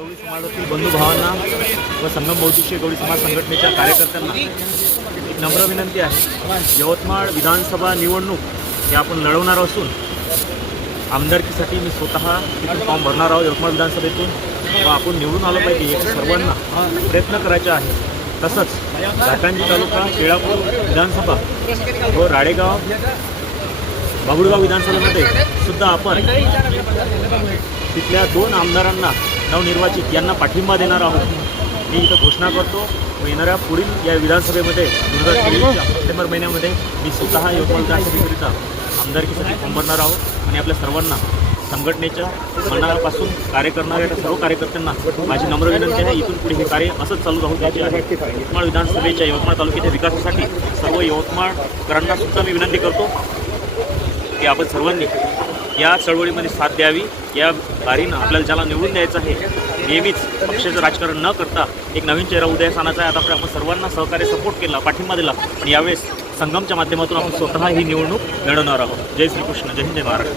गवळी समाजातील बंधुभावांना व संगम बौद्धिकशे गवळी समाज संघटनेच्या कार्यकर्त्यांना एक नम्र विनंती आहे. यवतमाळ विधानसभा निवडणूक हे आपण लढवणार असून आमदारकीसाठी मी स्वतः तिथून फॉर्म भरणार आहोत यवतमाळ विधानसभेतून. व आपण निवडून आलो पाहिजे याचे सर्वांना प्रयत्न करायचे आहे तसंच घाटांजी तालुका केळापूर विधानसभा व राडेगाव बाबुळगाव विधानसभेमध्ये सुद्धा आपण तिथल्या दोन आमदारांना नवनिर्वाचित यांना पाठिंबा देणार आहोत. मी इथं घोषणा करतो व येणाऱ्या पुढील या विधानसभेमध्ये दोन हजार तेवीसच्या सप्टेंबर महिन्यामध्ये मी स्वतः यवतमाळ विधानसभेकरिता आमदारकीसाठी फॉर्म आहोत आणि आपल्या सर्वांना संघटनेच्या मनापासून कार्य करणाऱ्या सर्व कार्यकर्त्यांना माझी नम्र विनंती आहे इथून पुढे हे कार्य असंच चालू राहू द्यायचे आहे. यवतमाळ विधानसभेच्या यवतमाळ तालुक्याच्या विकासासाठी सर्व यवतमाळकरांना सुद्धा मी विनंती करतो की आपण सर्वांनी या चळवळीमध्ये साथ द्यावी या गारीनं आपल्याला ज्याला निवडून द्यायचं आहे नेहमीच पक्षाचं राजकारण न करता एक नवीन चेहरा उदयास आणायचा आहे. आता आपण सर्वांना सहकार्य सपोर्ट केला पाठिंबा दिला. आणि यावेळेस संगमच्या माध्यमातून आपण स्वतः ही निवडणूक मिळवणार आहोत. जय श्रीकृष्ण जय हिंद जय महाराष्ट्र.